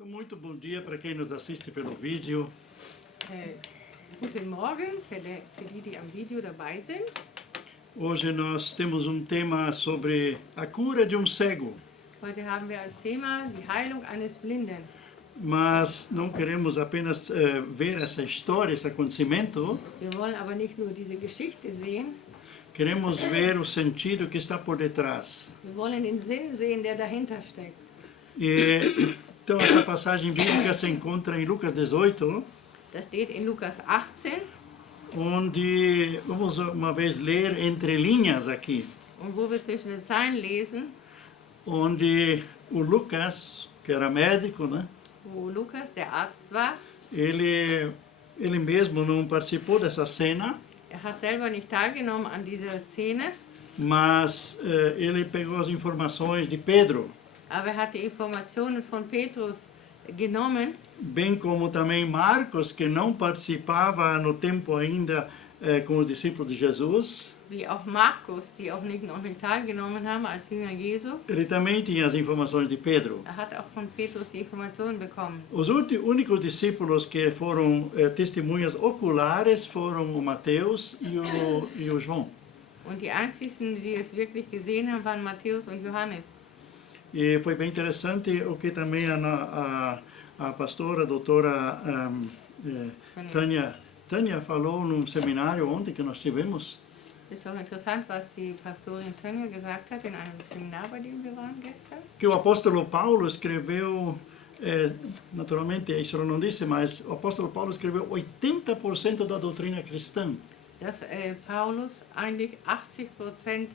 Então, muito bom dia para quem nos assiste pelo vídeo. Guten Morgen für die, die am Video dabei sind. Hoje nós temos tema sobre a cura de cego. Heute haben wir als Thema die Heilung eines Blinden. Mas não queremos apenas ver essa história, esse acontecimento. Wir wollen aber nicht nur diese Geschichte sehen. Queremos ver o sentido que está por detrás. Wir wollen den Sinn sehen, der dahinter steckt. Então, essa passagem bíblica se encontra em Lucas 18. Das steht in Lukas 18. Onde vamos uma vez ler entre linhas aqui. Und wo wir zwischen den Zeilen lesen, Onde o Lucas, que era médico, né? wo Lukas, der Arzt war, Ele mesmo não participou dessa cena, hat selber nicht teilgenommen an dieser Szene, mas ele pegou as informações de Pedro, aber hat die Informationen von Petrus genommen, bem como também Marcos, que não participava no tempo ainda com os discípulos de Jesus. wie auch Markus, die auch noch nicht teilgenommen haben als Jünger Jesu. Ele também tinha as informações de Pedro. Hat auch von Petrus die Informationen bekommen. Os únicos discípulos que foram testemunhas oculares foram o Mateus e o João. Und die einzigen, die es wirklich gesehen haben, waren Matthäus und Johannes. E foi bem interessante o que também a pastora, a doutora Tânia falou num seminário ontem que nós tivemos. Es ist auch interessant, was die Pastorin Tanja gesagt hat in einem Seminar, bei dem wir waren gestern. Que o apóstolo Paulo escreveu, naturalmente isso eu não disse, mas o apóstolo Paulo escreveu 80% da doutrina cristã. Dass Paulus eigentlich 80%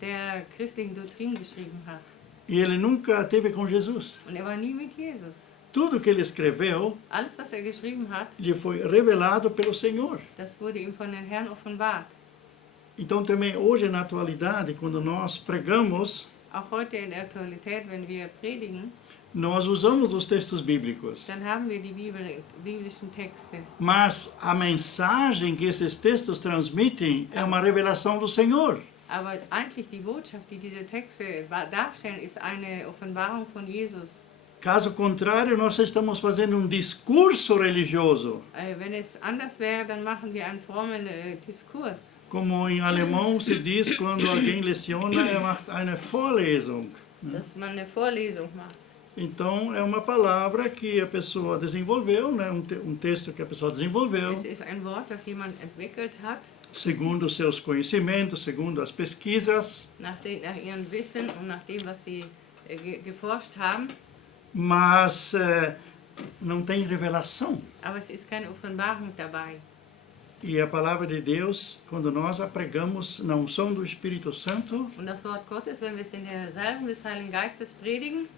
der christlichen Doktrin geschrieben hat. E ele nunca teve com Jesus. Und war nie mit Jesus. Tudo que ele escreveu, Alles, was geschrieben hat, lhe foi revelado pelo Senhor. das wurde ihm von den Herrn offenbart. Então também hoje na atualidade, quando nós pregamos, Auch heute in der Aktualität, wenn wir predigen, nós usamos os textos bíblicos. dann haben wir die biblischen Texte. Mas a mensagem que esses textos transmitem é uma revelação do Senhor. Aber eigentlich die Botschaft, die diese Texte darstellen, ist eine Offenbarung von Jesus. Caso contrário, nós estamos fazendo discurso religioso. Wenn es anders wäre, dann machen wir einen frommen Diskurs. Como em alemão se diz quando alguém leciona, macht eine Vorlesung. Dass man eine Vorlesung macht. Então, é uma palavra que a pessoa desenvolveu, né? Texto que a pessoa desenvolveu. Es ist ein Wort, das jemand entwickelt hat. Segundo os seus conhecimentos, segundo as pesquisas. Nach ihrem Wissen und nach dem, was sie geforscht haben. Mas não tem revelação. Aber es ist keine Offenbarung dabei. E a palavra de Deus, quando nós a pregamos na unção do Espírito Santo, Und das Wort Gottes, wenn wir es in der Salbung des Heiligen Geistes predigen,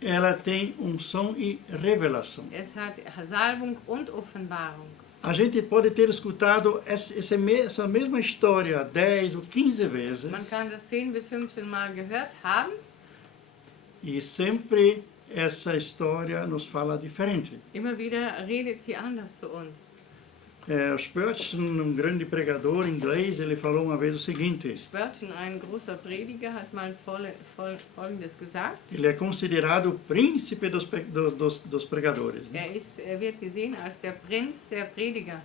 ela tem unção e revelação. es hat Salbung und Offenbarung. A gente pode ter escutado essa mesma história 10 ou 15 vezes. Man kann das 10 bis 15 Mal gehört haben. E sempre essa história nos fala diferente. Immer wieder redet sie anders zu uns. Spurgeon, grande pregador inglês, ele falou uma vez o seguinte. Spurgeon, ein großer Prediger, hat mal Folgendes gesagt. Ele é considerado o príncipe dos pregadores. Né? Wird gesehen als der Prinz der Prediger.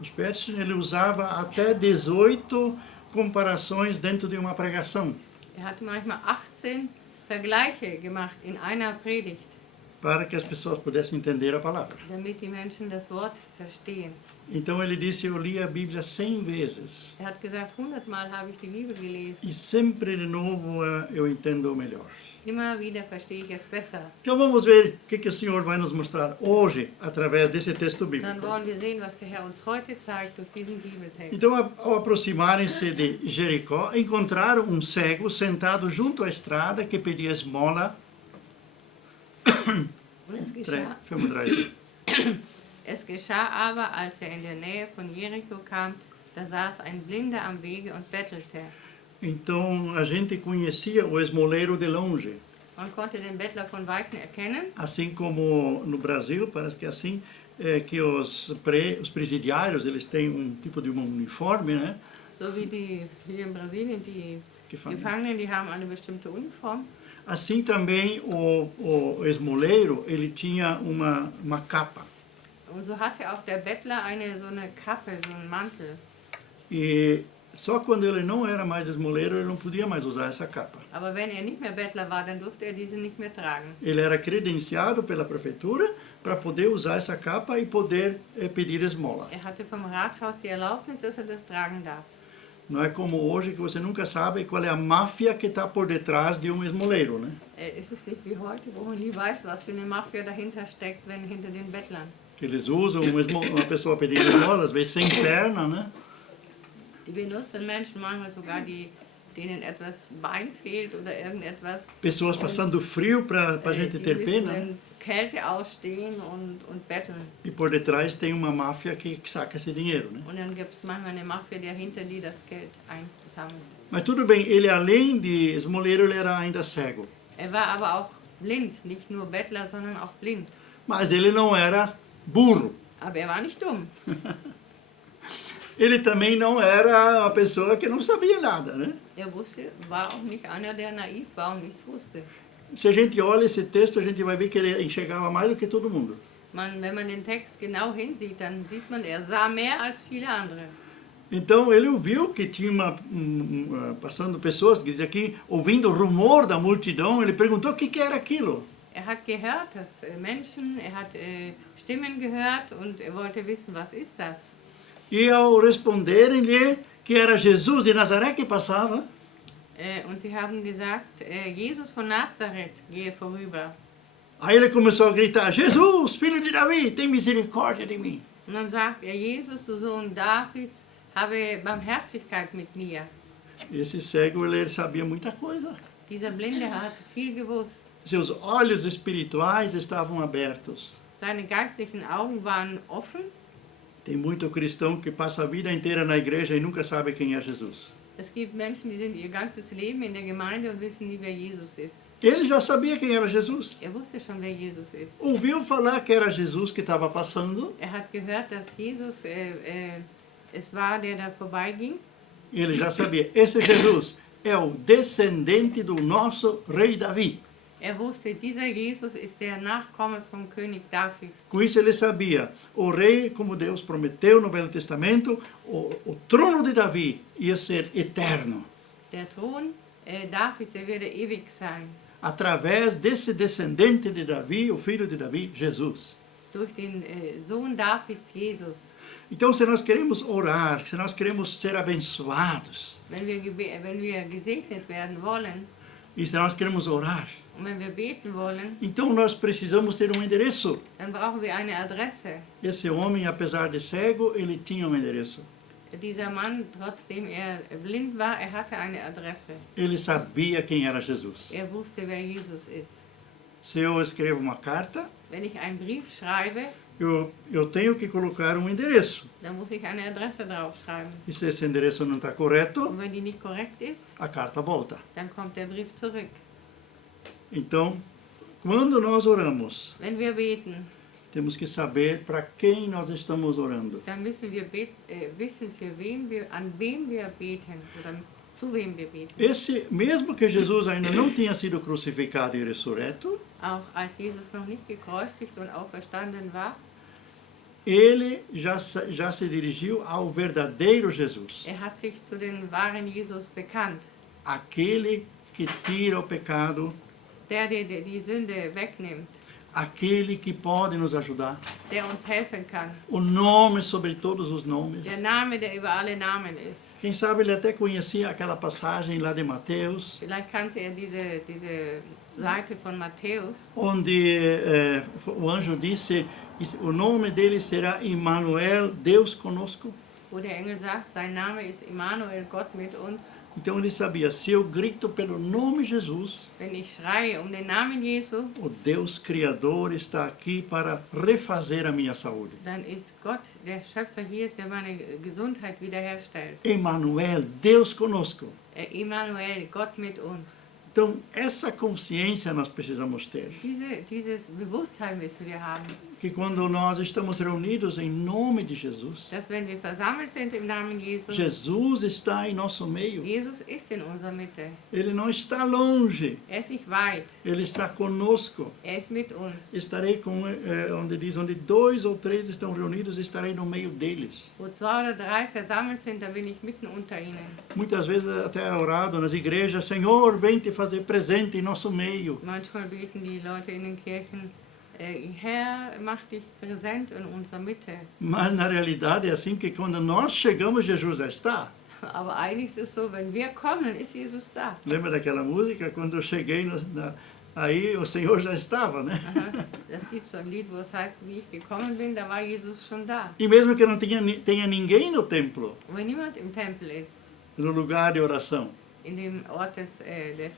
O Spurgeon, ele usava até 18 comparações dentro de uma pregação. Hat manchmal 18 Vergleiche gemacht in einer Predigt. Para que as pessoas pudessem entender a palavra. Damit die Menschen das Wort verstehen. Então ele disse, eu li a Bíblia 100 vezes. Hat gesagt, 100 Mal habe ich die Bibel gelesen. E sempre de novo eu entendo melhor. Immer wieder verstehe ich es besser. Então vamos ver o que o Senhor vai nos mostrar hoje através desse texto bíblico. Dann wollen wir sehen, was der Herr uns heute zeigt durch diesen Bibeltext. Então, ao aproximarem-se de Jericó, encontraram cego sentado junto à estrada que pedia esmola. Es geschah aber, als in der Nähe von Jericho kam, da saß ein Blinder am Wege und bettelte. Então a gente conhecia o esmoleiro de longe. Man konnte den Bettler von Weitem erkennen. Assim como no Brasil, parece que é assim, que os presidiários, eles têm tipo de uniforme, né? So wie hier in Brasilien, die Gefangenen, die haben eine bestimmte Uniform. Assim também o esmoleiro, ele tinha uma capa. Und so hatte auch der Bettler so eine Kappe, so einen Mantel. E só quando ele não era mais esmoleiro, ele não podia mais usar essa capa. Aber wenn er nicht mehr Bettler war, dann durfte er diese nicht mehr tragen. Ele era credenciado pela prefeitura para poder usar essa capa e poder pedir esmola. Er hatte vom Rathaus die Erlaubnis, dass er das tragen darf. Não é como hoje que você nunca sabe qual é a máfia que está por detrás de um esmoleiro, né? Es ist nicht wie heute, wo man nie weiß, was für eine Mafia dahinter steckt, wenn hinter den Bettlern. Que eles usam uma pessoa pedindo esmola, às vezes sem perna, né? Die benutzen Menschen manchmal sogar, denen etwas Bein fehlt oder irgendetwas. Pessoas passando frio para a gente Die ter müssen pena. dann Kälte ausstehen und betteln. E por detrás tem uma máfia que saca esse dinheiro, né? Und dann gibt es manchmal eine Mafia, dahinter die das Geld einsammelt. Mas tudo bem, ele além de esmoleiro, ele era ainda cego. Er war aber auch blind, nicht nur Bettler, sondern auch blind. Mas ele não era burro. Aber er war nicht dumm. Ele também não era uma pessoa que não sabia nada, né? Er war auch nicht einer, der naiv war und nichts wusste. Se a gente olha esse texto, a gente vai ver que ele enxergava mais do que todo mundo. Wenn man den Text genau hinsieht, dann sieht man, er sah mehr als viele andere. Então ele ouviu que tinha passando pessoas, diz aqui, ouvindo o rumor da multidão, ele perguntou o que era aquilo. Er hat gehört, dass Menschen, er hat Stimmen gehört und er wollte wissen, was ist das? E ao responderem-lhe que era Jesus de Nazaré que passava, Und sie haben gesagt, Jesus von Nazareth gehe vorüber. aí ele começou a gritar, Jesus, filho de Davi, tem misericórdia de mim. Und dann sagt er, Jesus, du Sohn Davids, habe Barmherzigkeit mit mir. Esse cego, ele sabia muita coisa. Dieser Blinde hat viel gewusst. Seus olhos espirituais estavam abertos. Seine geistlichen Augen waren offen. Tem muito cristão que passa a vida inteira na igreja e nunca sabe quem é Jesus. Es gibt Menschen, die sind ihr ganzes Leben in der Gemeinde und wissen nie, wer Jesus ist. Ele já sabia quem era Jesus. Er wusste schon, wer Jesus ist. Ouviu falar que era Jesus que estava passando. Er hat gehört, dass Jesus es war, der da vorbeiging. Ele já sabia, esse Jesus é o descendente do nosso rei Davi. Er wusste, dieser Jesus ist der Nachkomme vom König David. Com isso ele sabia, o rei, como Deus prometeu no Velho Testamento, o trono de Davi ia ser eterno. Der Thron Davids, er würde ewig sein. Através desse descendente de Davi, o filho de Davi, Jesus. Durch den Sohn Davids, Jesus. Então, se nós queremos orar, se nós queremos ser abençoados, Wenn wir gesegnet werden wollen e se nós queremos orar, und wenn wir beten wollen, então nós precisamos ter um endereço. dann brauchen wir eine Adresse. Esse homem, apesar de cego, ele tinha um endereço. Dieser Mann, trotzdem er blind war, er hatte eine Adresse. Ele sabia quem era Jesus. Er wusste, wer Jesus ist. Se eu escrevo uma carta, Wenn ich einen Brief schreibe, eu tenho que colocar um endereço. dann muss ich eine Adresse draufschreiben. E se esse endereço não está correto, Und wenn die nicht korrekt ist, a carta volta. dann kommt der Brief zurück. Então, quando nós oramos, Wenn wir beten, temos que saber para quem nós estamos orando. dann müssen wir wissen, an wem wir beten oder zu wem wir beten. Esse, mesmo que Jesus ainda não tinha sido crucificado e ressurreto, Auch als Jesus noch nicht gekreuzigt und auferstanden war, ele já se dirigiu ao verdadeiro Jesus. er hat sich zu dem wahren Jesus bekannt. Aquele que tira o pecado, Der die Sünde wegnimmt, aquele que pode nos ajudar. der uns helfen kann. O nome sobre todos os nomes. Der Name, der über alle Namen ist. Quem sabe ele até conhecia aquela passagem lá de Mateus, Vielleicht kannte er diese Seite von Matthäus, onde o anjo disse, o nome dele será Emmanuel, Deus conosco. wo der Engel sagt, sein Name ist Immanuel, Gott mit uns. Então ele sabia, se eu grito pelo nome Jesus, Wenn ich schreie den Namen Jesu, o Deus Criador está aqui para refazer a minha saúde. dann ist Gott, der Schöpfer hier ist, der meine Gesundheit wiederherstellt. Emmanuel, Deus conosco. Immanuel, Gott mit uns. Então, essa consciência nós precisamos ter. Dieses Bewusstsein müssen wir haben, Que quando nós estamos reunidos em nome de Jesus, dass wenn wir versammelt sind im Namen Jesus, Jesus está em nosso meio. Jesus ist in unserer Mitte. Ele não está longe, Er ist nicht weit, Ele está conosco. er ist mit uns. Estarei com, onde diz, onde 2 ou 3 estão reunidos, estarei no meio deles. Wo 2 oder 3 versammelt sind, da bin ich mitten unter ihnen. Muitas vezes até é orado nas igrejas, Senhor, vem te fazer presente em nosso meio. Manchmal beten die Leute in den Kirchen, Herr, mach dich präsent in unserer Mitte. Mas na realidade é assim que quando nós chegamos, Jesus já está. Aber eigentlich ist es so, wenn wir kommen, ist Jesus da. Lembra daquela música? Quando eu cheguei, aí o Senhor já estava, né? Aha, das gibt so ein Lied, wo es heißt, wie ich gekommen bin, da war Jesus schon da. E mesmo que não tenha ninguém no templo, Und wenn niemand im Tempel ist, no lugar de oração, in dem Ort des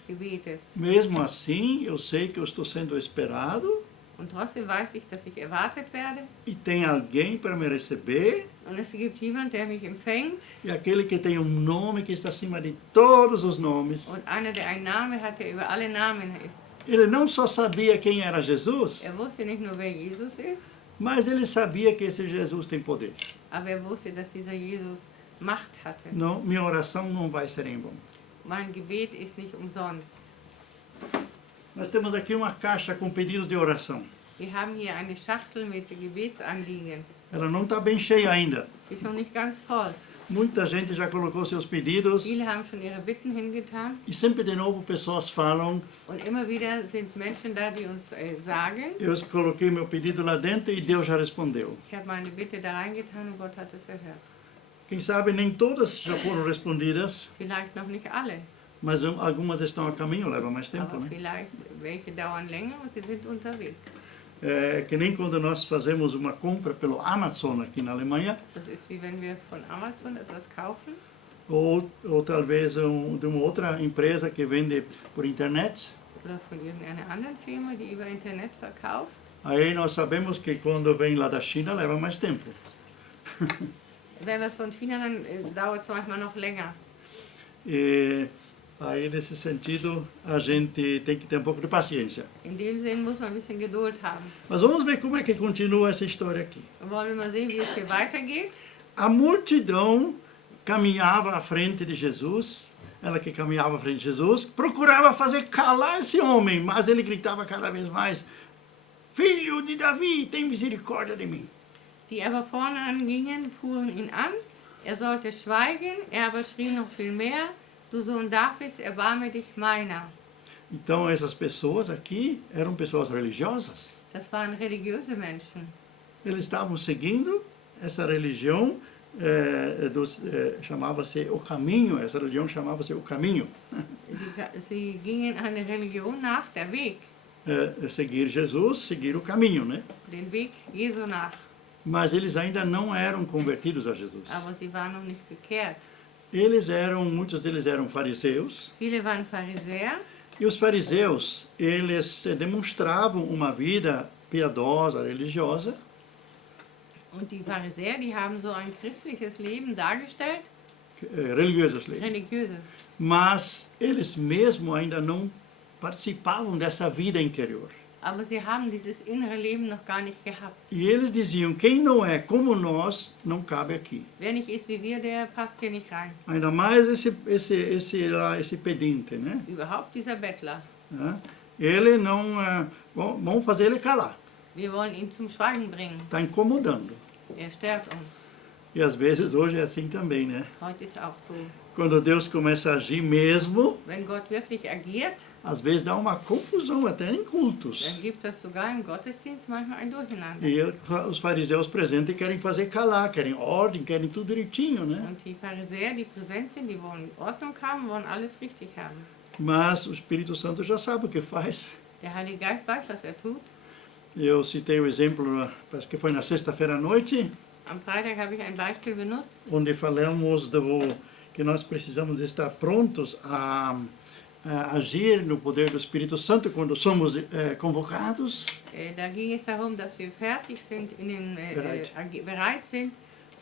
Gebetes, mesmo assim eu sei que eu estou sendo esperado und trotzdem weiß ich, dass ich erwartet werde, e tem alguém para me receber, und es gibt jemand, der mich empfängt, e aquele que tem um nome que está acima de todos os nomes. und einer, der einen Namen hat, der über alle Namen ist. Ele não só sabia quem era Jesus, Er wusste nicht nur, wer Jesus ist, mas ele sabia que esse Jesus tem poder. aber er wusste, dass dieser Jesus Macht hatte. Não, minha oração não vai ser em vão. Mein Gebet ist nicht umsonst. Nós temos aqui uma caixa com pedidos de oração. Wir haben hier eine Schachtel mit Gebetsanliegen. Ela não está bem cheia ainda. Sie ist noch nicht ganz voll. Muita gente já colocou seus pedidos Viele haben schon ihre Bitten hingetan. e sempre de novo pessoas falam, Und immer wieder sind Menschen da, die uns sagen, eu coloquei meu pedido lá dentro e Deus já respondeu. ich habe meine Bitte da reingetan und Gott hat es erhört. Quem sabe nem todas já foram respondidas, Vielleicht noch nicht alle, mas algumas estão a caminho, leva mais tempo, aber né? vielleicht welche dauern länger und sie sind unterwegs. É que nem quando nós fazemos uma compra pelo Amazon aqui na Alemanha, Das ist wie wenn wir von Amazon etwas kaufen ou talvez de uma outra empresa que vende por internet. oder von irgendeiner anderen Firma, die über Internet verkauft. Aí nós sabemos que quando vem lá da China leva mais tempo. Wenn wir es von China, dann dauert es manchmal noch länger. E aí, nesse sentido, a gente tem que ter um pouco de paciência. In dem Sinn muss man ein bisschen Geduld haben. Mas vamos ver como é que continua essa história aqui. Wollen wir mal sehen, wie es hier weitergeht? A multidão caminhava à frente de Jesus, ela que caminhava à frente de Jesus, procurava fazer calar esse homem, mas ele gritava cada vez mais, Filho de Davi, tem misericórdia de mim. Die aber vorne angingen, fuhren ihn an. Er sollte schweigen, er aber schrie noch viel mehr, du Sohn Davids, erbarme dich meiner. Então, essas pessoas aqui eram pessoas religiosas. Das waren religiöse Menschen. Eles estavam seguindo essa religião, chamava-se o caminho, essa religião chamava-se o caminho. Sie gingen einer Religion nach, der Weg, Seguir Jesus, seguir o caminho, né? den Weg Jesu nach. Mas eles ainda não eram convertidos a Jesus. Aber sie waren noch nicht bekehrt. Muitos deles eram fariseus, Viele waren Pharisäer e os fariseus, eles demonstravam uma vida piedosa, religiosa, und die Pharisäer, die haben so ein christliches Leben dargestellt, religiosas, religiöses. mas eles mesmo ainda não participavam dessa vida interior. Aber sie haben dieses innere Leben noch gar nicht gehabt. E eles diziam, quem não é como nós, não cabe aqui. Wer nicht ist wie wir, der passt hier nicht rein. Ainda mais esse pedinte, né? Überhaupt dieser Bettler. Ele não... vamos fazer ele calar. Wir wollen ihn zum Schweigen bringen. Está incomodando. Er stört uns. E às vezes hoje é assim também, né? Heute ist auch so. Quando Deus começa a agir mesmo, Wenn Gott wirklich agiert, às vezes dá uma confusão até em dann cultos. gibt es sogar im Gottesdienst manchmal ein Durcheinander. E os fariseus presentes querem fazer calar, querem ordem, querem tudo direitinho, né? Und die Pharisäer, die präsent sind, die wollen Ordnung haben, wollen alles richtig haben. Mas o Espírito Santo já sabe o que faz. Der Heilige Geist weiß, was er tut. Eu citei o exemplo, parece que foi na sexta-feira à noite, Am Freitag habe ich ein Beispiel benutzt, onde falamos que nós precisamos estar prontos a agir no poder do Espírito Santo quando somos convocados. Da ging es darum, dass wir fertig sind, Bereit. bereit sind,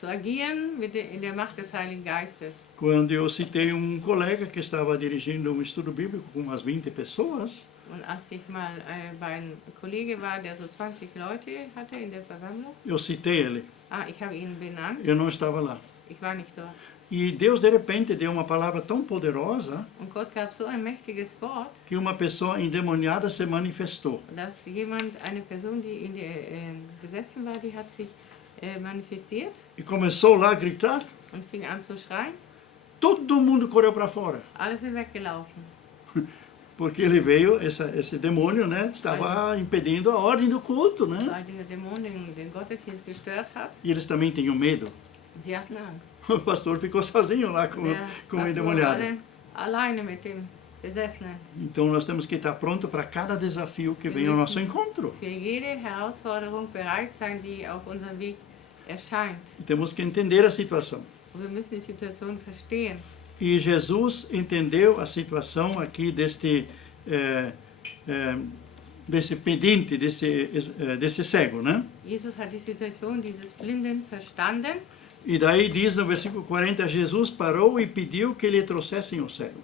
zu agieren in der Macht des Heiligen Geistes. Quando eu citei colega que estava dirigindo estudo bíblico com umas 20 pessoas, Und als ich mal bei einem Kollege war, der so 20 Leute hatte in der Versammlung, eu citei ele. ich habe ihn benannt, Eu não estava lá. ich war nicht dort. E Deus, de repente, deu uma palavra tão poderosa Und Gott gab so ein mächtiges Wort, que uma pessoa endemoniada se manifestou. dass eine Person, die in der besessen war, die hat sich manifestiert E começou lá a gritar. und fing an zu schreien. Todo mundo correu para fora. Alle sind weggelaufen. Porque ele veio, esse demônio, né, estava impedindo a ordem do culto, né? Weil dieser Dämon den Gottesdienst gestört hat. E eles também tinham medo. Sie hatten Angst. O pastor ficou sozinho lá com o Pastor war endemoniado. dann alleine mit dem Besessenen. Então nós temos que estar pronto para cada desafio que vem ao nosso encontro. Für jede Herausforderung bereit sein, die auf unserem Weg erscheint. E temos que entender a situação. Und wir müssen die Situation verstehen. E Jesus entendeu a situação aqui desse pedinte, desse cego, né? Jesus hat die Situation dieses Blinden verstanden. E daí diz no versículo 40, Jesus parou e pediu que lhe trouxessem o cego.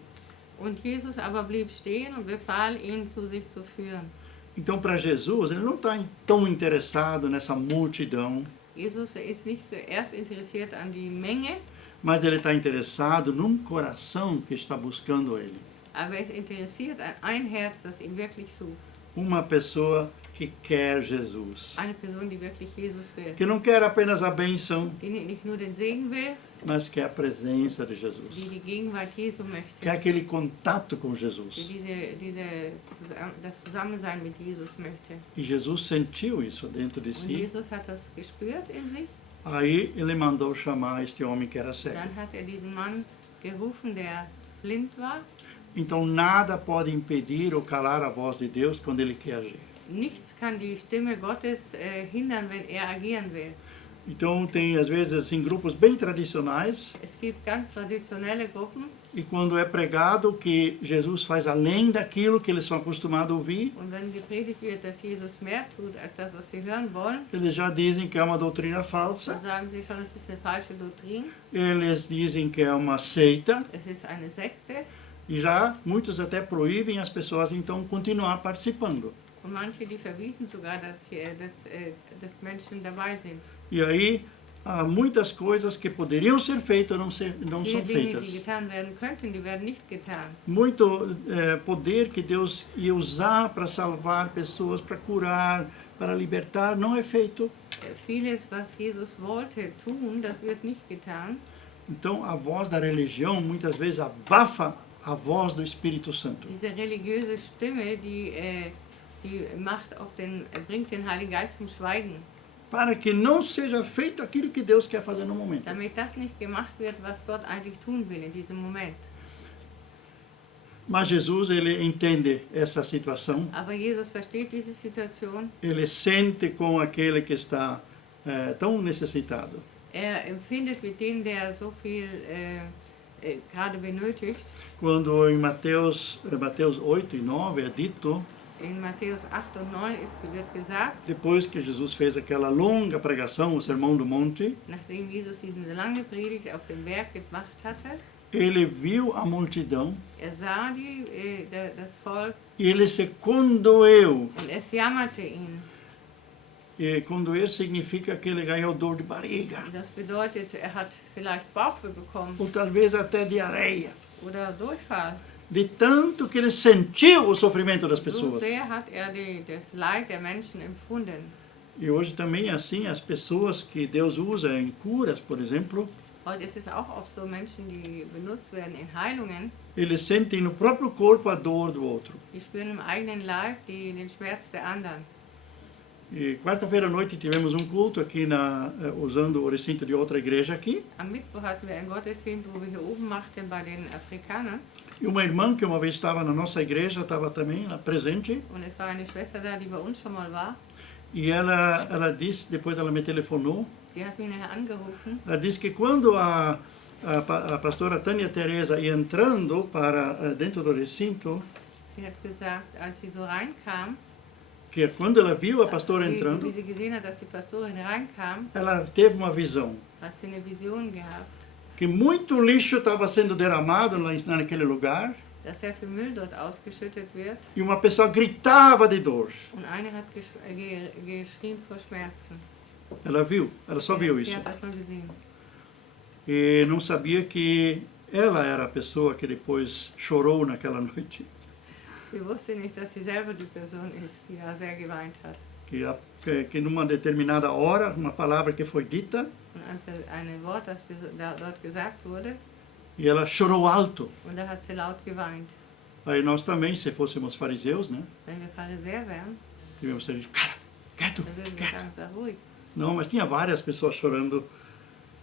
Und Jesus aber blieb stehen und befahl, ihn zu sich zu führen. Então, para Jesus, ele não está tão interessado nessa multidão, Jesus ist nicht zuerst interessiert an die Menge, mas ele está interessado num coração que está buscando ele. aber er ist interessiert an ein Herz, das ihn wirklich sucht. Uma pessoa que quer Jesus. Eine Person, die wirklich Jesus will. Que não quer apenas a bênção, Die nicht nur den Segen will, mas quer a presença de die Jesus. die Gegenwart Jesu möchte. Quer aquele contato com Die Jesus. das Zusammensein mit Jesus möchte. E Jesus sentiu isso dentro de Und si. Jesus hat das gespürt in sich. Aí ele mandou chamar este homem que era cego. Dann hat er diesen Mann gerufen, der blind war. Então nada pode impedir ou calar a voz de Deus quando ele quer agir. Nichts kann die Stimme Gottes hindern, wenn er agieren will. Então tem às vezes assim grupos bem tradicionais Es gibt ganz traditionelle Gruppen e quando é pregado que Jesus faz além daquilo que eles são acostumados a ouvir, und wenn gepredigt wird, dass Jesus mehr tut als das, was sie hören wollen, eles já dizem que é uma doutrina dann falsa, sagen sie schon, es ist eine falsche Doktrin, eles dizem que é uma seita es ist eine Sekte e já muitos até proíbem as pessoas então continuar participando. und manche, die verbieten sogar, dass Menschen dabei sind. E aí há muitas coisas que poderiam ser feitas não Viele são Dinge, die feitas. getan werden könnten, die werden nicht getan. Muito poder que Deus ia usar para salvar pessoas, para curar, para libertar, não é feito. Vieles, was Jesus wollte tun, das wird nicht getan. Então a voz da religião muitas vezes abafa a voz do Espírito Santo. Diese religiöse Stimme, die bringt den Heiligen Geist zum Schweigen. Para que não seja feito aquilo que Deus quer fazer no momento. Damit das nicht gemacht wird, was Gott eigentlich tun will in diesem Moment. Mas Jesus, ele entende essa situação, Aber Jesus versteht diese Situation. ele sente com aquele que está tão necessitado. Er empfindet mit dem, der so viel gerade benötigt. Quando em Mateus 8 e 9 é dito, In Matthäus 8 und 9 wird gesagt, depois que Jesus fez aquela longa pregação, o Sermão do Monte, nachdem Jesus diese lange Predigt auf dem Berg gemacht hatte, ele viu a multidão sah das Volk e ele se condoeu. und es jammerte ihn. E condoer significa que ele ganhou dor de barriga, Das bedeutet, hat vielleicht Bauchweh bekommen ou talvez até diarreia, oder Durchfall. de tanto que ele sentiu o sofrimento das So pessoas. sehr hat er das Leid der Menschen empfunden. E hoje também é assim, as pessoas que Deus usa em curas, por exemplo, Heute ist es auch oft so, Menschen, die benutzt werden in Heilungen, eles sentem no próprio corpo a dor do outro. die spüren im eigenen Leib den Schmerz der anderen. E quarta-feira à noite tivemos culto aqui usando o recinto de outra igreja aqui. Am Mittwoch hatten wir einen Gottesdienst, wo wir hier oben machten bei den Afrikanern. E uma irmã que uma vez estava na nossa igreja estava também lá presente. Und es war eine Schwester da, die bei uns schon mal war. E ela disse, depois ela me telefonou, Sie hat mich nachher angerufen. ela disse que quando a pastora Tânia Teresa ia entrando para dentro do recinto, Sie hat gesagt, als sie so reinkam, que quando ela viu a pastora Wie entrando, sie gesehen hat, dass die Pastorin reinkam, ela teve uma visão. hat sie eine Vision gehabt, Que muito lixo estava sendo derramado lá naquele lugar dass sehr viel Müll dort ausgeschüttet wird. e uma pessoa gritava de dor. Und eine hat geschrien vor Schmerzen. Ela viu, ela só viu Sie isso. hat das nur gesehen. E não sabia que ela era a pessoa que depois chorou naquela noite. Sie wusste nicht, dass sie selber die Person ist, die da sehr geweint hat. Que numa determinada hora, uma palavra que foi dita, Und ein Wort, das dort gesagt wurde, e ela chorou alto. und da hat sie laut geweint. Aí nós também, se fôssemos fariseus, né? Wenn wir Pharisäer wären, Devíamos ter dito, cara, quieto, dann würden wir quieto. sagen, sei ruhig. Não, mas tinha várias pessoas chorando.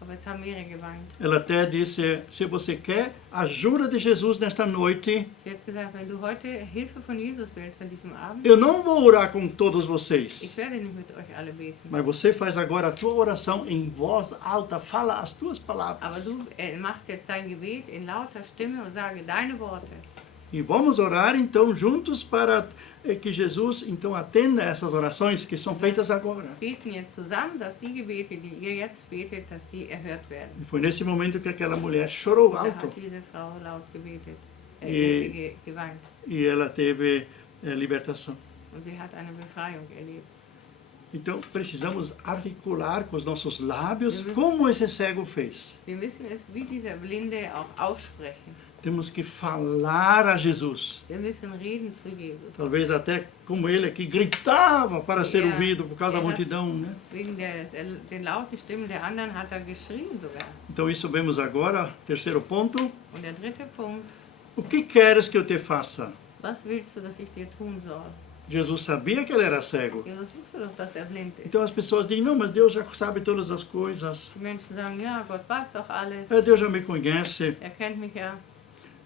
Aber es haben mehrere geweint. Ela até disse, se você quer ajuda de Jesus nesta noite, Sie hat gesagt, wenn du heute Hilfe von Jesus willst an diesem Abend, eu não vou orar com todos vocês. ich werde nicht mit euch alle beten. Mas você faz agora a tua oração em voz alta, fala as tuas Aber palavras. du machst jetzt dein Gebet in lauter Stimme und sage deine Worte. E vamos orar então juntos para que Jesus então atenda essas orações que são feitas agora. Beten jetzt zusammen, dass die Gebete, die ihr jetzt betet, dass die erhört werden. E foi nesse momento que aquela mulher chorou Da alto hat diese Frau laut gebetet, geweint. e ela teve libertação. Und sie hat eine Befreiung erlebt. Então precisamos articular com os nossos lábios como esse cego fez. Wir müssen es wie dieser Blinde auch aussprechen. Temos que falar a Jesus. Wir müssen reden zu Jesus. Talvez até como ele que gritava para ser Ja, ouvido por causa da er hat- multidão, né? Wegen den lauten Stimmen der anderen hat er geschrien sogar. Então isso vemos agora, terceiro ponto. Und der dritte Punkt, O que queres que eu te faça? was willst du, dass ich dir tun soll? Jesus sabia que ele era cego. Jesus wusste doch, dass er blind ist. Então as pessoas dizem, não, mas Deus já sabe todas as coisas. Die Menschen sagen, ja, Gott weiß doch alles. Deus já me conhece. Er kennt mich ja.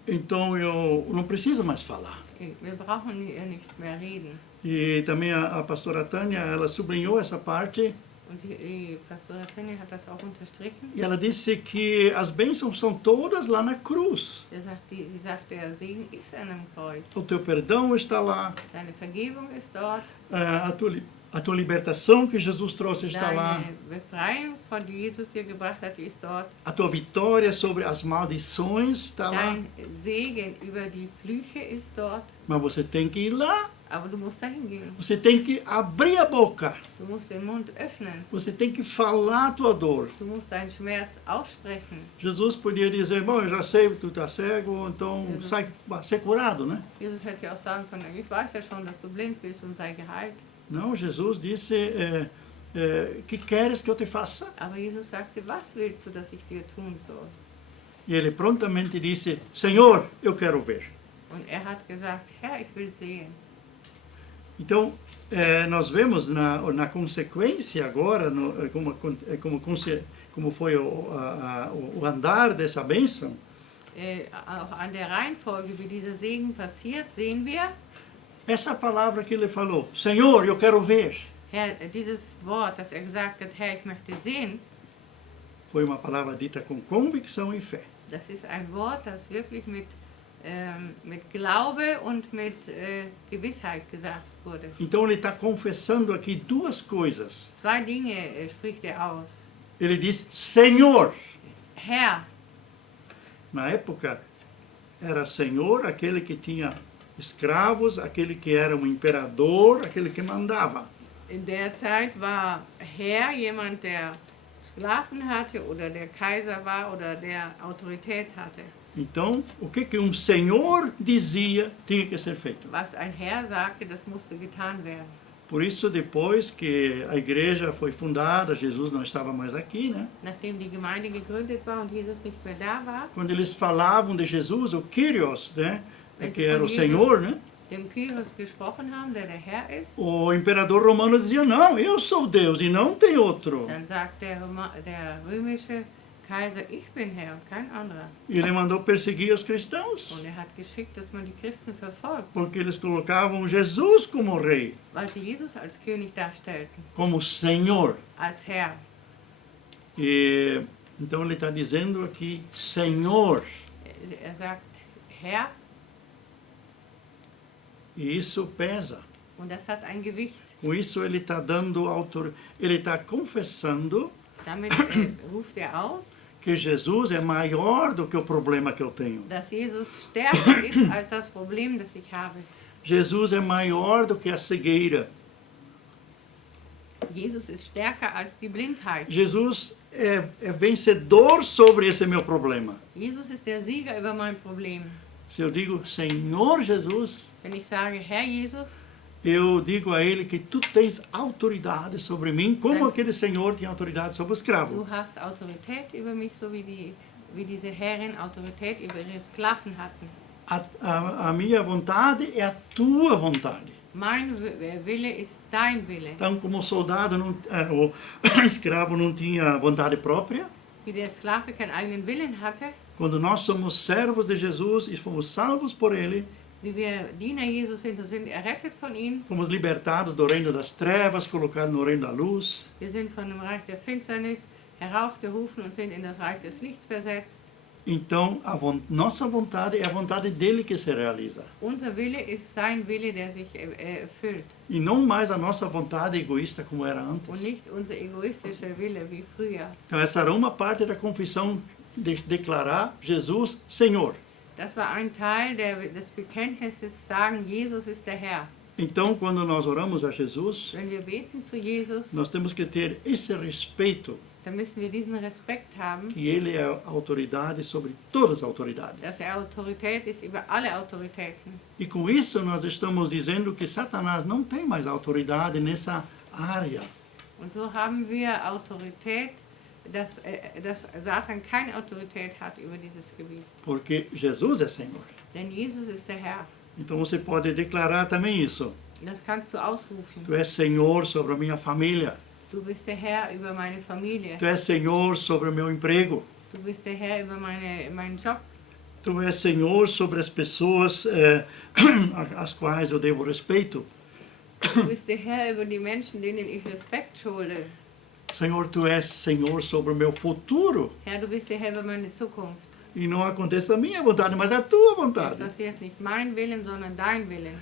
Então eu não preciso mais falar. Wir brauchen nicht mehr reden. E também a pastora Tânia, ela sublinhou essa parte Und die Pastorin Tanja hat das auch unterstrichen. e ela disse que as bênçãos são todas lá na cruz. Sie sagt, der Segen ist an einem Kreuz. O teu perdão está lá, Deine Vergebung ist dort. a tua libertação que Jesus trouxe está lá, Deine Befreiung, von die Jesus dir gebracht hat, die ist dort. a tua vitória sobre as maldições está lá, Dein Segen über die Flüche ist dort. mas você tem que ir lá, Aber du musst dahin gehen. você tem que abrir a boca, Du musst den Mund öffnen. você tem que falar a tua dor. Du musst deinen Schmerz aussprechen. Jesus podia dizer, bom, eu já sei que tu está cego, então sai, ser curado, né? Jesus hätte ja auch sagen können, ich weiß ja schon, dass du blind bist und sei geheilt. Não, Jesus disse, que queres que eu te faça? Aber Jesus sagte, was willst du, dass ich dir tun soll? E ele prontamente disse, Senhor, eu quero ver. Und er hat gesagt, Herr, ich will sehen. Então, nós vemos na consequência agora, como foi o andar dessa bênção, Auch an der Reihenfolge, wie dieser Segen passiert, sehen wir, essa palavra que ele falou, Senhor, eu quero ver, Herr, dieses Wort, das er gesagt hat, Herr, ich möchte sehen, foi uma palavra dita com convicção e fé. das ist ein Wort, das wirklich mit Glaube und mit Gewissheit gesagt wurde. Então ele está confessando aqui duas coisas. Zwei Dinge spricht er aus. Ele diz, Senhor. Herr, Na época, era Senhor aquele que tinha escravos, aquele que era um imperador, aquele que mandava. in der Zeit war Herr jemand, der Sklaven hatte oder der Kaiser war oder der Autorität hatte. Então, o que um senhor dizia tinha que ser feito. Was ein Herr sagte, das musste getan werden. Por isso, depois que a igreja foi fundada, Jesus não estava mais aqui, né? Nachdem die Gemeinde gegründet war und Jesus nicht mehr da war, Quando eles falavam de Jesus, o Kyrios, né? Wenn Que sie era von o Jesus Senhor, né? dem Kyrios gesprochen haben, der Herr ist, O imperador romano dizia, não, eu sou Deus e não tem outro. dann sagt der römische Kaiser, ich bin Herr und kein anderer. E ele mandou perseguir os cristãos, Und er hat geschickt, dass man die Christen verfolgt, porque eles colocavam Jesus como rei, weil sie Jesus als König darstellten, como Senhor. als Herr. E então ele está dizendo aqui, Senhor. Er sagt Herr, E isso pesa. Und das hat ein Gewicht. Com isso ele está dando ele está confessando Damit ruft aus, que Jesus é maior do que o problema que eu tenho. dass Jesus stärker ist als das Problem, das ich habe. Jesus é maior do que a cegueira. Jesus ist stärker als die Blindheit. Jesus é vencedor sobre esse meu problema. Jesus ist der Sieger über mein Problem. Se eu digo Senhor Jesus, Wenn ich sage, Herr Jesus, eu digo a ele que tu tens autoridade sobre mim, como aquele senhor tinha autoridade sobre o escravo. du hast Autorität über mich, so wie diese Herren Autorität über ihre Sklaven hatten. A minha vontade é a tua vontade. Mein Wille ist dein Wille. Então, como o soldado, o escravo não tinha vontade própria, Wie der Sklave keinen eigenen Willen hatte, quando nós somos servos de Jesus e fomos salvos por ele, wie wir Diener Jesus sind und sind errettet von ihm, fomos libertados do reino das trevas, colocados no reino da luz. wir sind von dem Reich der Finsternis herausgerufen und sind in das Reich des Lichts versetzt. Então, nossa vontade é a vontade dele que se realiza. Unser Wille ist sein Wille, der sich erfüllt. E não mais a nossa vontade egoísta como era Und antes. nicht unser egoistischer Wille wie früher. Então, essa era uma parte da confissão de declarar Jesus Senhor. Das war ein Teil des Bekenntnisses, sagen, Jesus ist der Herr. Então, quando nós oramos a Jesus, Wenn wir beten zu Jesus, nós temos que ter esse respeito dann müssen wir diesen Respekt haben, que ele é a autoridade sobre todas as autoridades. dass Autorität ist über alle Autoritäten. E com isso nós estamos dizendo que Satanás não tem mais autoridade nessa área. Und so haben wir Autorität, dass Satan keine Autorität hat über dieses Gebiet. Porque Jesus é Senhor. Denn Jesus ist der Herr. Então você pode declarar também isso. Das kannst du ausrufen. Tu és Senhor sobre a minha família. Du bist der Herr über meine Familie. Tu és Senhor sobre o meu emprego. Du bist der Herr über meinen Job. Tu és Senhor sobre as pessoas às quais eu devo respeito. Du bist der Herr über die Menschen, denen ich Respekt schulde. Senhor, tu és Senhor sobre o meu futuro. Herr, du bist der Herr über meine Zukunft. E não acontece a minha vontade, mas a tua Es vontade. passiert nicht mein Willen, sondern dein Willen.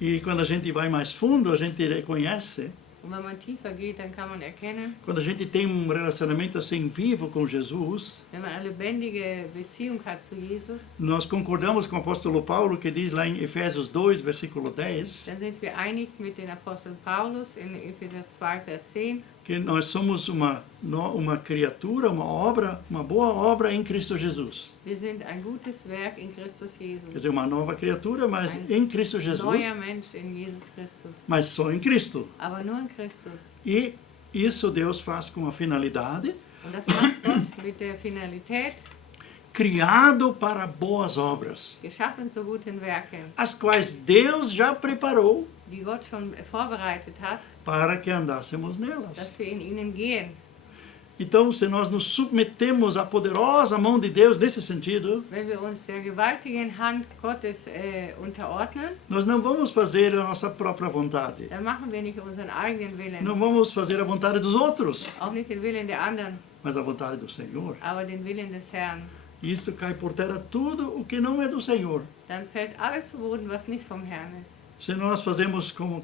E quando a gente vai mais fundo, a gente reconhece. Und wenn man tiefer geht, dann kann man erkennen, Quando a gente tem relacionamento assim vivo com Jesus, wenn man eine lebendige Beziehung hat zu Jesus, nós concordamos com o apóstolo Paulo que diz lá em Efésios 2, versículo 10, dann sind wir einig mit dem Apostel Paulus in Epheser 2, Vers 10, que nós somos uma criatura, uma boa obra em Cristo Jesus. wir sind ein gutes Werk in Christus Jesus. Quer dizer, uma nova criatura, mas em Cristo Jesus, Neuer Mensch in Jesus Christus. mas só em Cristo. Aber nur in Christus. E isso Deus faz com a finalidade, Und das macht Gott mit der Finalität, criado para boas obras, geschaffen zu guten Werken, as quais Deus já preparou die Gott schon vorbereitet hat, para que andássemos nelas. dass wir in ihnen gehen. Então, se nós nos submetemos à poderosa mão de Deus nesse sentido, Wenn wir uns der gewaltigen Hand Gottes unterordnen, nós não vamos fazer a nossa própria vontade. dann machen wir nicht unseren eigenen Willen, Não vamos fazer a vontade dos outros, auch nicht den Willen der anderen, mas a vontade do Senhor. aber den Willen des Herrn. Isso cai por terra tudo o que não é do Senhor. Dann fällt alles zu Boden, was nicht vom Herrn ist. Se nós fazemos como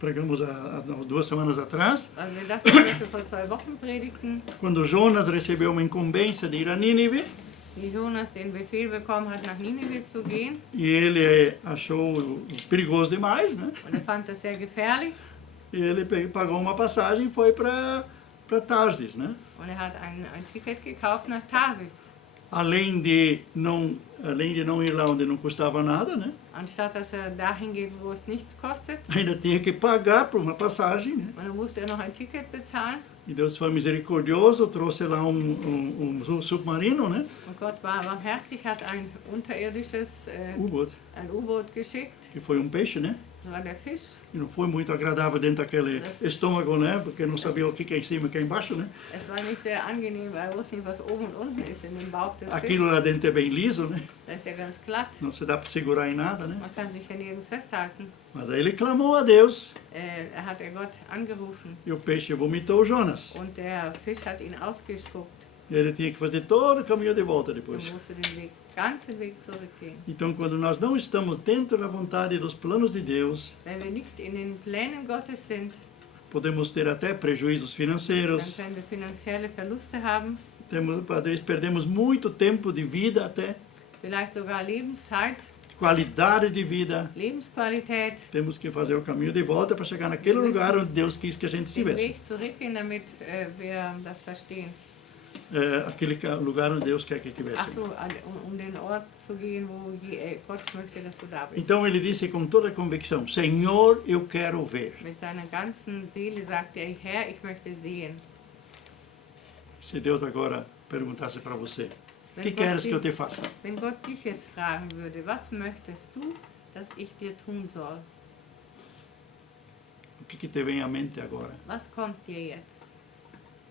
pregamos há 2 semanas atrás, Also wir das, was wir vor 2 Wochen predigten, quando Jonas recebeu uma incumbência de ir a Nínive, wie Jonas den Befehl bekommen hat, nach Nineveh zu gehen, e ele achou perigoso demais, né? und er fand das sehr gefährlich, E ele pagou uma passagem e foi para Tarsis, né? und er hat ein Ticket gekauft nach Tarsis. Além de não ir lá onde não custava nada, né? Anstatt dass er dahin geht, wo es nichts kostet, Ainda tinha que pagar por uma passagem, né? und dann musste er noch ein Ticket bezahlen. E Deus foi misericordioso, trouxe lá submarino, né? Und Gott war barmherzig, hat ein unterirdisches U-boot, ein U-Boot geschickt, que foi um peixe, né? das war der Fisch. E não foi muito agradável dentro daquele estômago, né? Porque não sabia o que é em cima e o que é embaixo, né? Es war nicht sehr angenehm, weil er wusste nicht, was oben und unten ist in dem Bauch des Aquilo Fisches. lá dentro é bem liso, né? Das ist ja ganz glatt. Não se dá para segurar em nada, né? Man kann sich ja nirgends festhalten. Mas aí ele clamou a Deus Hat er Gott angerufen e o peixe vomitou Jonas. und der Fisch hat ihn ausgespuckt E ele tinha que fazer todo o caminho de volta und depois. musste den Weg ganzen Weg zurückgehen. Então, quando nós não estamos dentro da vontade e dos planos de Deus, Wenn wir nicht in den Plänen Gottes sind, podemos ter até prejuízos dann financeiros, können wir finanzielle Verluste haben, às vezes perdemos muito tempo de vida até, vielleicht sogar Lebenszeit, qualidade de vida. Lebensqualität, Temos que fazer o caminho de volta para chegar naquele lugar onde Deus quis que a gente den estivesse. Weg zurückgehen, damit wir das verstehen. Aquele lugar onde Deus quer que Ach estivesse. so, um den Ort zu gehen, wo Gott möchte, dass du da bist. Então ele disse com toda a convicção: Senhor, eu quero ver. Mit seiner ganzen Seele sagt er, Herr, ich möchte sehen. Se Deus agora perguntasse para você: O que Wenn queres Gott, que eu te faça? wenn Gott dich jetzt fragen würde, was möchtest du, dass ich dir tun soll? O que te vem à mente agora? Was kommt dir jetzt?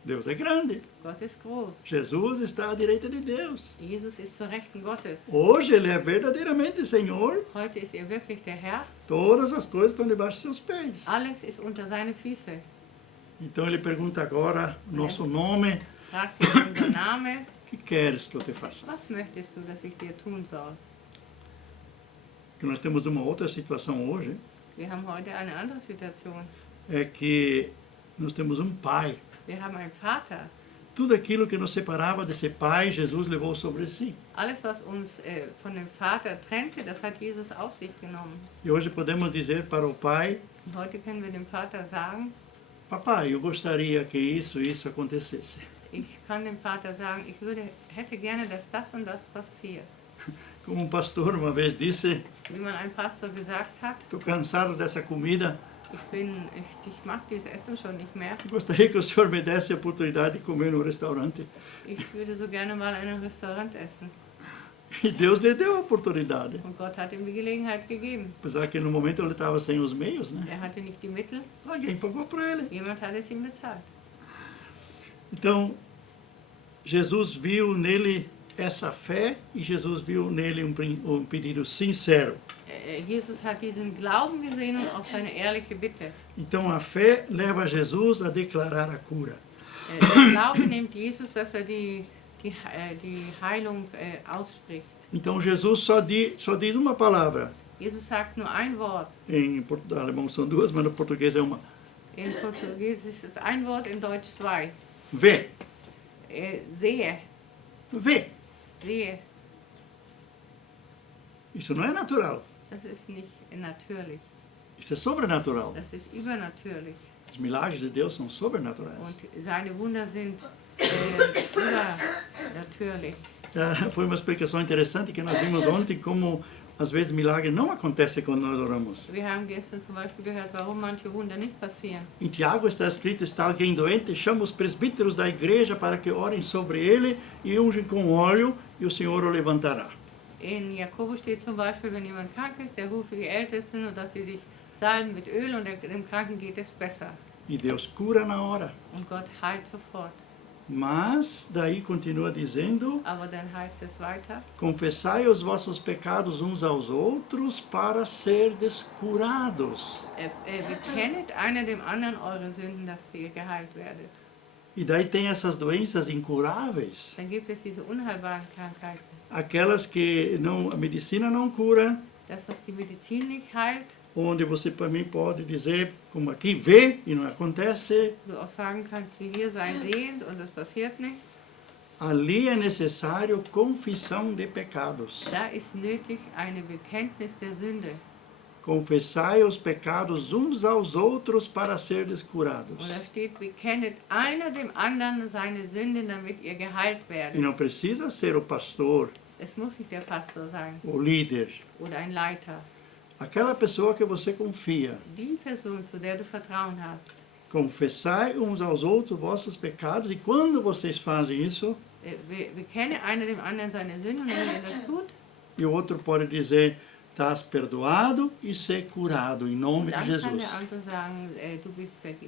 Deus é grande. Gott ist groß. Jesus está à direita de Deus. Jesus ist zur Rechten Gottes. Hoje ele é verdadeiramente Senhor. Heute ist er wirklich der Herr. Todas as coisas estão debaixo de seus pés. Alles ist unter seine Füße. Então ele pergunta agora nosso nome: Fragt ihn unser Name. O que queres que eu te faça? Was möchtest du, dass ich dir tun soll? Que nós temos uma outra situação hoje, Wir haben heute eine andere Situation. é que nós temos um pai. Wir haben einen Vater. Tudo aquilo que nos separava desse pai, Jesus levou sobre si. Alles, was uns von dem Vater trennte, das hat Jesus auf sich genommen. E hoje podemos dizer para o pai: Und heute können wir dem Vater sagen, Papai, eu gostaria que isso acontecesse. ich kann dem Vater sagen, ich hätte gerne, dass das und das passiert. Como um pastor uma vez disse: Wie man ein Pastor gesagt hat, Estou cansado dessa comida. ich mag dieses Essen schon nicht mehr. Gostaria que o senhor me desse a oportunidade de comer no restaurante. Ich würde so gerne mal in einem Restaurant essen. E Deus lhe deu a oportunidade. Und Gott hat ihm die Gelegenheit gegeben. Apesar que no momento ele estava sem os meios, né? Er hatte nicht die Mittel, Alguém pagou para ele. jemand hat es ihm bezahlt. Então, Jesus viu nele essa fé e Jesus viu nele um pedido sincero. Jesus hat diesen Glauben gesehen und auch seine ehrliche Bitte. Então, a fé leva Jesus a declarar a cura. Der Glaube nimmt Jesus, dass er die Heilung ausspricht. Então, Jesus só diz uma palavra. Jesus sagt nur ein Wort. Em alemão são duas, mas no português é uma. In Portugiesisch ist ein Wort, in Deutsch zwei. Vê, Sehe, vê. sehe. Isso não é natural. Das ist nicht natürlich. Isso é sobrenatural. Das ist übernatürlich. Os milagres de Deus são sobrenaturais. Und seine Wunder sind übernatürlich. Foi uma explicação interessante que nós vimos ontem, como às vezes milagre não acontece quando nós oramos. Wir haben gestern zum Beispiel gehört, warum manche Wunder nicht passieren. Em Tiago está escrito: está alguém doente, chama os presbíteros da igreja para que orem sobre ele e ungem com óleo e o Senhor o levantará. In Jakobus steht zum Beispiel, wenn jemand krank ist, der ruft die Ältesten und dass sie sich salben mit Öl und dem Kranken geht es besser. E Deus cura na hora. Und Gott heilt sofort. Mas daí continua dizendo: Aber dann heißt es weiter, confessai os vossos pecados uns aos outros para serdes curados. bekennet einer dem anderen eure Sünden, dass ihr geheilt werdet. E daí tem essas doenças incuráveis, Dann gibt es diese unheilbaren Krankheiten. aquelas que a medicina não cura, Das, was die Medizin nicht heilt, onde você também pode dizer, como aqui, vê e não acontece. du auch sagen kannst, wie hier sei sehend und es passiert nichts. Ali é necessário confissão de pecados. Da ist nötig eine Bekenntnis der Sünde. Confessai os pecados uns aos outros para serdes curados. Und da steht, bekennet einer dem anderen seine Sünden, damit ihr geheilt E werdet. não precisa ser o pastor, Es muss nicht der Pastor sein o líder, oder ein Leiter. aquela pessoa que você confia. Die Person, zu der du Vertrauen hast. Confessai uns aos outros vossos pecados, e quando vocês fazem isso, Bekenne einer dem anderen seine Sünden und wenn ihr das tut, e o outro pode dizer: estás perdoado e ser curado, em nome de dann kann Jesus. der andere sagen,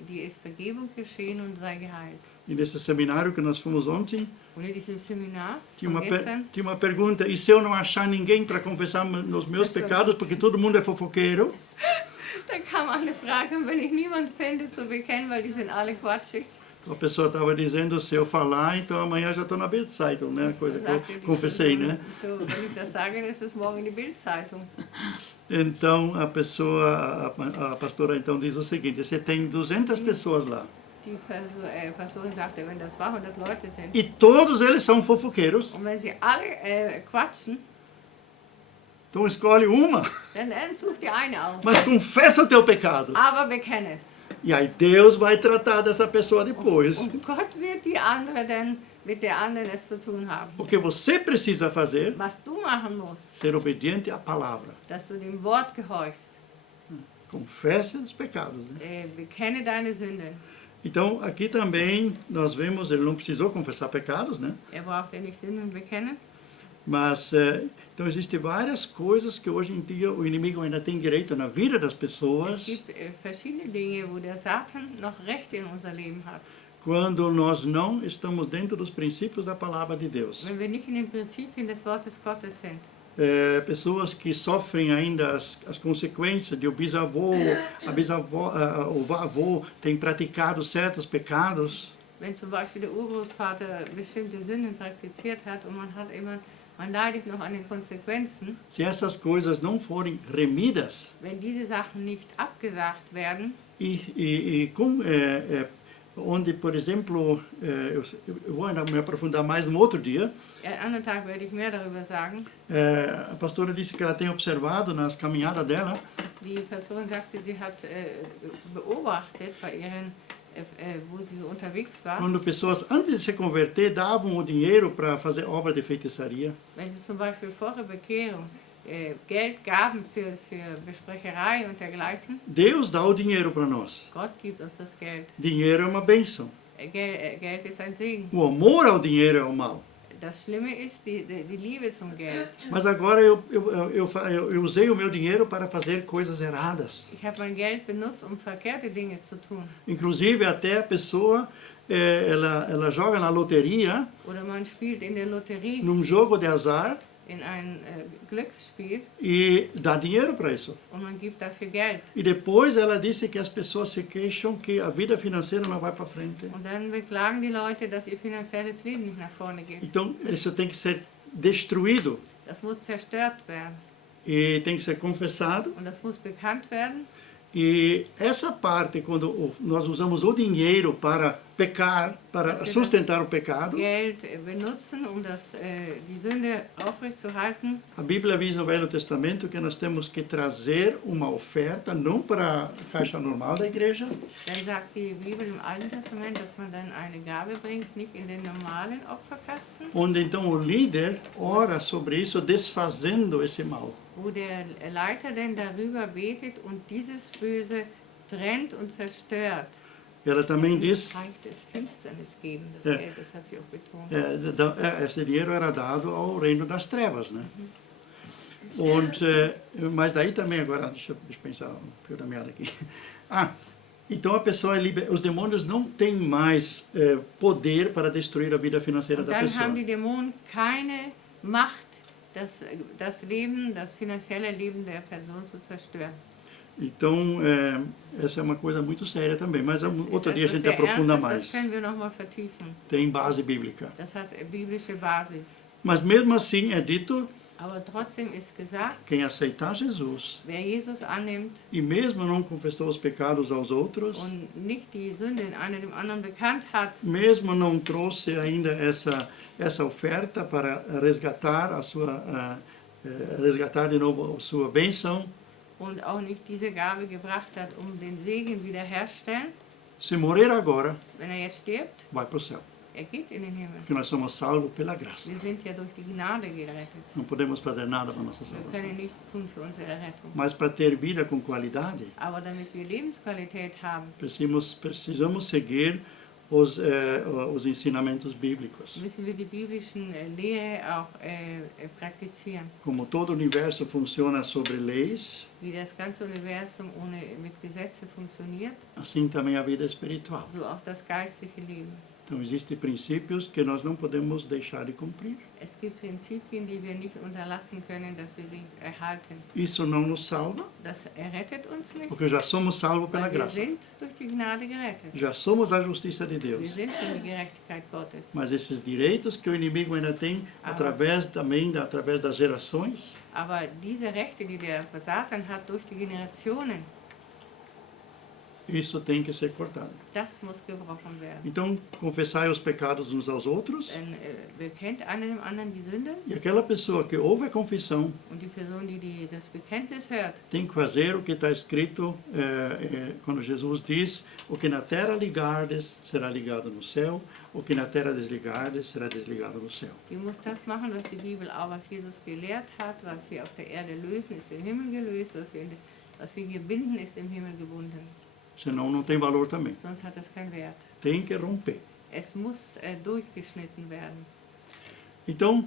dir ist Vergebung geschehen und sei geheilt. E nesse seminário que nós fomos ontem, Und in diesem Seminar tinha von uma, gestern, tinha uma pergunta: e se eu não achar ninguém para confessar os meus pecados, porque todo mundo é fofoqueiro? da kam eine Frage, und wenn ich niemanden finde zu bekennen, weil die sind alle quatschig, Então a pessoa estava dizendo, se eu falar, então amanhã já estou na Bildzeitung, né? Coisa que Sagte eu die confessei, Person, né? so, wenn ich das sage, ist es morgen in die Bildzeitung. Então a pessoa, a pastora então diz o seguinte, você tem 200 pessoas lá. Die Pastorin sagte, wenn das 200 Leute sind E todos eles são fofoqueiros. und wenn sie alle quatschen, Então escolhe uma, dann such dir eine aus. mas confessa o teu pecado. Aber bekenne es. E aí Deus vai tratar dessa pessoa depois. Und Gott wird die andere dann mit der anderen es zu tun haben. O que você precisa fazer Was du machen musst, é ser obediente à palavra. dass du dem Wort gehorchst. Confesse os pecados. Né? Bekenne deine Sünden. Então aqui também nós vemos, ele não precisou confessar pecados, né? Braucht nicht Sünden bekennen. Mas então existem várias coisas que hoje em dia o inimigo ainda tem direito na vida das Es pessoas. gibt verschiedene Dinge, wo der Satan noch Recht in unser Leben hat. Quando nós não estamos dentro dos princípios da palavra de Deus. Wenn wir nicht in den Prinzipien des Wortes Gottes sind. Pessoas que sofrem ainda as consequências de o bisavô, a bisavó, o avô tem praticado certos pecados. Wenn zum Beispiel der Urgroßvater bestimmte Sünden praktiziert hat und man leidet noch an den Konsequenzen. Se essas coisas não forem remidas, Wenn diese Sachen nicht abgesagt werden, onde, por exemplo, eu vou ainda me aprofundar mais um outro dia. einen anderen Tag werde ich mehr darüber sagen. A pastora disse que ela tem observado nas caminhadas dela. Die Person sagte, sie hat beobachtet bei ihren, wo sie so unterwegs war. Quando pessoas antes de se converter davam o dinheiro para fazer obra de feitiçaria. Wenn sie zum Beispiel vor der Bekehrung Geld gaben für Besprecherei und dergleichen. Deus dá o dinheiro para nós. Gott gibt uns das Geld. Dinheiro é uma bênção. Geld ist ein Segen. O amor ao dinheiro é o mal. Das Schlimme ist die Liebe zum Geld. Mas agora eu usei o meu dinheiro para fazer coisas erradas. Ich habe mein Geld benutzt, verkehrte Dinge zu tun. Inclusive até a pessoa ela joga na loteria, Oder man spielt in der Lotterie, num jogo de azar, in ein Glücksspiel e dá dinheiro para isso. und man gibt dafür Geld. E depois ela disse que as pessoas se queixam que a vida financeira não vai para frente. Und dann beklagen die Leute, dass ihr finanzielles Leben nicht nach vorne geht. Então isso tem que ser destruído Das muss zerstört werden e tem que ser confessado. und das muss bekannt werden. E essa parte, quando nós usamos o dinheiro para pecar, para sustentar o pecado, Geld benutzen, die Sünde aufrechtzuerhalten. a Bíblia diz no Velho Testamento que nós temos que trazer uma oferta, não para a caixa normal da igreja, Dann sagt die Bibel im Alten Testament, dass man dann eine Gabe bringt, nicht in den normalen Opferkasten, onde então o líder ora sobre isso, desfazendo esse mal. wo der Leiter denn darüber betet und dieses Böse trennt und zerstört. Ela também diz, Reich des Finsternis geben, das Geld, das hat sie auch betont. esse dinheiro era dado ao reino das trevas, né? Mas daí também agora, deixa eu pensar um fio da meada aqui. Então a pessoa os demônios não têm mais poder para destruir a vida financeira Und da dann pessoa. haben die Dämonen keine Macht, das Leben, das finanzielle Leben der Person zu zerstören. Então essa é uma coisa muito séria também, mas outro dia a gente sehr aprofunda Ernstes, mais. das können wir noch mal vertiefen. Tem base bíblica. Das hat biblische Basis. Mas mesmo assim é dito, Aber trotzdem ist gesagt, quem aceitar Jesus wer Jesus annimmt e mesmo não confessou os pecados aos outros, und nicht die Sünde in einer dem anderen bekannt hat, mesmo não trouxe ainda essa oferta para resgatar resgatar de novo a sua bênção, und auch nicht diese Gabe gebracht hat, den Segen wiederherstellen, se morrer agora, wenn jetzt stirbt, vai para o céu. geht in den Himmel. Porque nós somos salvos pela graça. Wir sind ja durch die Gnade gerettet. Não podemos fazer nada para nossa Wir salvação. können nichts tun für unsere Errettung. Mas para ter vida com qualidade, Aber damit wir Lebensqualität haben, precisamos seguir os ensinamentos bíblicos. müssen wir die biblischen Lehre auch praktizieren. Como todo o universo funciona sobre leis, Wie das ganze Universum mit Gesetze funktioniert, assim também a vida espiritual. so auch das geistliche Leben. Então, existem princípios que nós não podemos deixar de cumprir. Es gibt Prinzipien, die wir nicht unterlassen können, dass wir sie erhalten. Isso não nos salva, Das errettet uns nicht, porque já somos salvos pela weil wir graça. sind durch die Gnade gerettet. Já somos a justiça de Wir Deus. sind schon die Gerechtigkeit Gottes. Mas esses direitos que o inimigo ainda tem, através das gerações, Aber diese Rechte, die der Satan hat durch die Generationen, isso tem que ser cortado. das muss gebrochen werden. Então, confessai os pecados uns aos outros, Denn bekennt einer dem anderen die Sünde e aquela pessoa que ouve a confissão und die Person, die das Bekenntnis hört, tem que fazer o que está escrito quando Jesus diz: o que na terra ligardes será ligado no céu, o que na terra desligardes será desligado no céu. die muss das machen, was die Bibel auch, was Jesus gelehrt hat, was wir auf der Erde lösen, ist im Himmel gelöst, was wir hier binden, ist im Himmel gebunden. Senão não tem valor também. Sonst hat das keinen Wert. Tem que romper. Es muss durchgeschnitten werden. Então,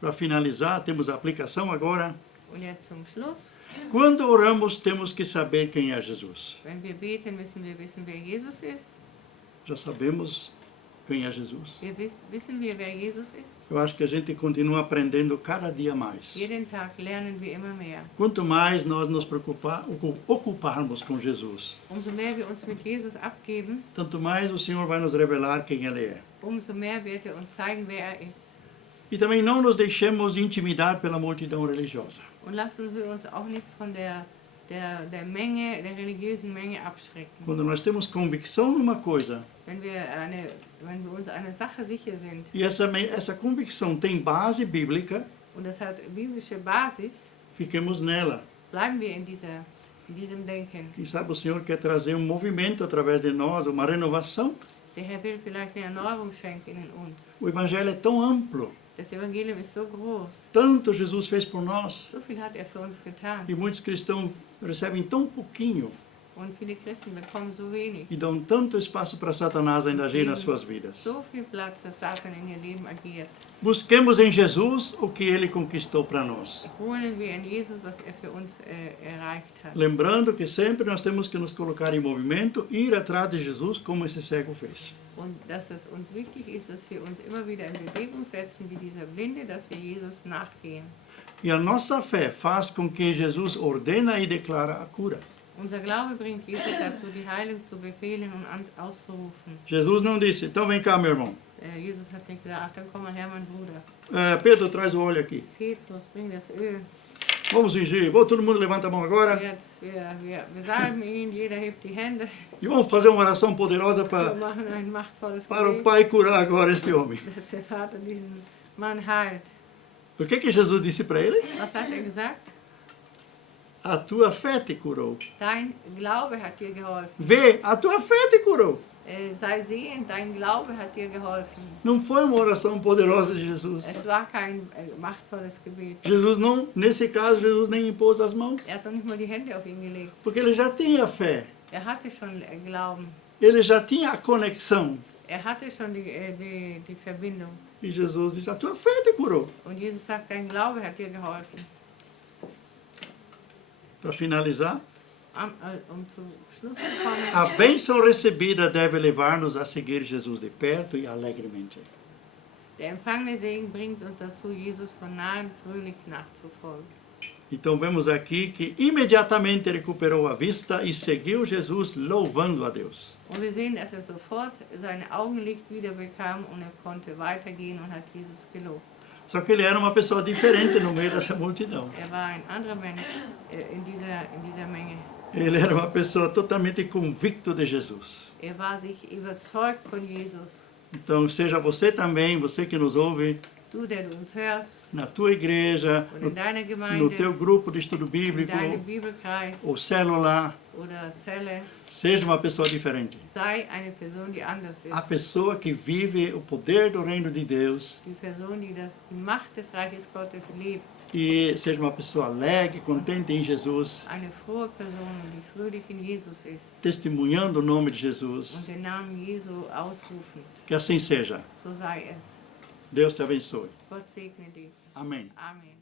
para finalizar, temos a aplicação agora. Und jetzt zum Schluss, Quando oramos, temos que saber quem é Jesus. wenn wir beten, müssen wir wissen, wer Jesus ist. Já sabemos quem é Jesus. Wissen wir, wer Jesus ist? Eu acho que a gente continua aprendendo cada dia mais. Jeden Tag lernen wir immer mehr. Quanto mais nós nos ocuparmos com Jesus, Umso mehr wir uns mit Jesus abgeben, tanto mais o Senhor vai nos revelar quem Ele é. umso mehr wird er uns zeigen, wer er ist. E também não nos deixemos intimidar pela multidão religiosa. Und lassen wir uns auch nicht von der Menge, der religiösen Menge abschrecken. Quando nós temos convicção numa coisa, Wenn wir uns einer Sache sicher sind e essa convicção tem base bíblica, und das hat biblische Basis, fiquemos nela. bleiben wir in diesem Denken. Quem sabe o Senhor quer trazer um movimento através de nós, uma renovação. Der Herr will vielleicht eine Erneuerung schenken in uns. O Evangelho é tão amplo, Das Evangelium ist so groß. tanto Jesus fez por nós, So viel hat er für uns getan. e muitos cristãos recebem tão pouquinho Und viele Christen bekommen so wenig. e dão tanto espaço para Satanás ainda agir nas suas vidas. So viel Platz, dass Satan in ihr Leben agiert. Busquemos em Jesus o que Ele conquistou para nós. Holen wir in Jesus, was er für uns erreicht hat. Lembrando que sempre nós temos que nos colocar em movimento, ir atrás de Jesus, como esse cego fez. Und dass es uns wichtig ist, dass wir uns immer wieder in Bewegung setzen, wie dieser Blinde, dass wir Jesus nachgehen. E a nossa fé faz com que Jesus ordena e declara a cura. Unser Glaube bringt Jesus dazu, die Heilung zu befehlen und auszurufen. Jesus não disse: então vem cá, meu irmão. Jesus hat nicht gesagt, ach, dann komm mal her, mein Bruder. Pedro, traz o óleo aqui. Petrus, bring das Öl. Vamos ungir. Bom, todo mundo levanta a mão agora. Jetzt, wir salben ihn, jeder hebt die Hände. E vamos fazer uma oração poderosa Wir para machen ein machtvolles o Gebet, Pai curar agora esse homem. dass der Vater diesen Mann heilt. O que Jesus disse para ele? Was hat er gesagt? A tua fé te curou. Dein Glaube hat dir geholfen. Vê, a tua fé te curou. Sei sehend, dein Glaube hat dir geholfen. Não foi uma oração poderosa de Jesus. Es war kein machtvolles Gebet. Jesus não, nesse caso, Jesus nem impôs as mãos. Er hat doch nicht mal die Hände auf ihn gelegt. Porque ele já tinha a fé. Er hatte schon Glauben. Ele já tinha a conexão. Er hatte schon die Verbindung. E Jesus disse: a tua fé te curou. Und Jesus sagt, dein Glaube hat dir geholfen. Para finalizar, Zum Schluss zu kommen, a bênção recebida deve levar-nos a seguir Jesus de perto e alegremente. der empfangene Segen bringt uns dazu, Jesus von nahem fröhlich nachzufolgen. Então vemos aqui que imediatamente recuperou a vista e seguiu Jesus louvando a Deus. Und wir sehen, dass er sofort sein Augenlicht wieder bekam und er konnte weitergehen und hat Jesus gelobt. Só que ele era uma pessoa diferente no meio dessa multidão. Er war ein anderer Mensch in dieser Menge. Ele era uma pessoa totalmente convicto de Jesus. Er war sich überzeugt von Jesus. Então seja você também, você que nos ouve, Du, der du uns hörst, na tua igreja, und in deiner no Gemeinde, teu grupo de estudo in bíblico, deinem Bibelkreis ou célula, oder Zelle, seja uma pessoa diferente. sei eine Person, die anders A ist. pessoa que vive o poder do reino de Deus Die Person, die die Macht des Reiches Gottes lebt. e seja uma pessoa alegre, contente em Jesus, Eine frohe Person, die fröhlich in Jesus ist testemunhando o nome de Jesus. und den Namen Jesu ausrufend. Que assim seja. So sei es. Deus te abençoe. Gott segne dich. Amém. Amen.